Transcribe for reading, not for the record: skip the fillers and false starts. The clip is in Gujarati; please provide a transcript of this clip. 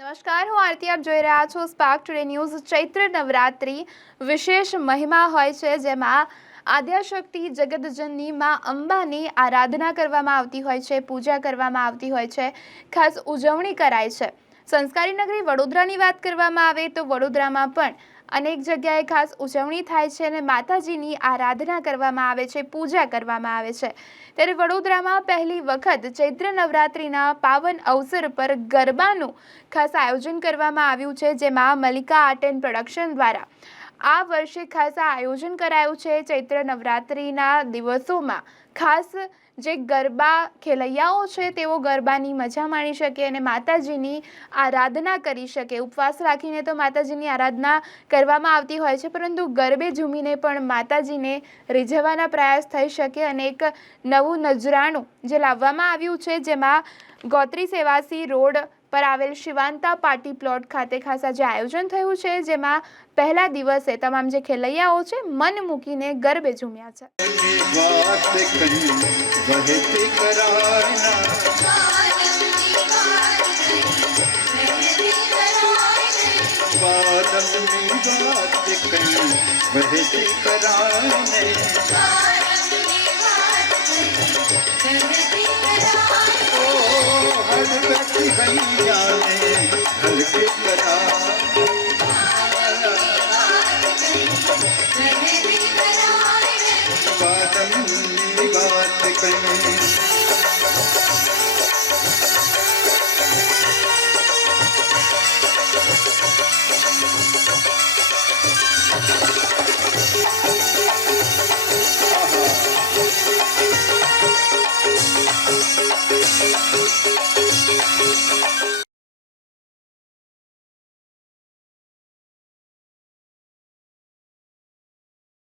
નમસ્કાર, હું આરતી. આપ જોઈ રહ્યા છો સ્પાર્ક ટુડે ન્યૂઝ. ચૈત્ર નવરાત્રિ વિશેષ મહિમા હોય છે, જેમાં આદ્યાશક્તિ જગતજનની માં અંબાની આરાધના કરવામાં આવતી હોય છે, પૂજા કરવામાં આવતી હોય છે, ખાસ ઉજવણી કરાય છે. સંસ્કારી નગરી વડોદરાની વાત કરવામાં આવે તો વડોદરામાં પણ અનેક જગ્યાએ ખાસ ઉજવણી થાય છે અને માતાજીની આરાધના કરવામાં આવે છે, પૂજા કરવામાં આવે છે. ત્યારે વડોદરામાં પહેલી વખત ચૈત્ર નવરાત્રિના પાવન અવસર પર ગરબાનું ખાસ આયોજન કરવામાં આવ્યું છે, જેમાં મલ્લિકા આર્ટ એન્ડ પ્રોડક્શન દ્વારા આ વર્ષે ખાસ આયોજન કરાયું છે. ચૈત્ર નવરાત્રિના દિવસોમાં ખાસ જે ગરબા ખેલૈયાઓ છે તેઓ ગરબાની મજા માણી શકે અને માતાજીની આરાધના કરી શકે. ઉપવાસ રાખીને તો માતાજીની આરાધના કરવામાં આવતી હોય છે, પરંતુ ગરબે ઝૂમીને પણ માતાજીને રીઝવવાના પ્રયાસ થઈ શકે અને એક નવું નજરાણું જે લાવવામાં આવ્યું છે, જેમાં ગોત્રી સેવાસી રોડ પર આવેલ શિવાંતા પાર્ટી પ્લોટ ખાતે ખાસ આજે આયોજન થયું છે, જેમાં પહેલા દિવસે તમામ જે ખેલૈયાઓ છે મન મૂકીને ગરબે ઝૂમ્યા છે.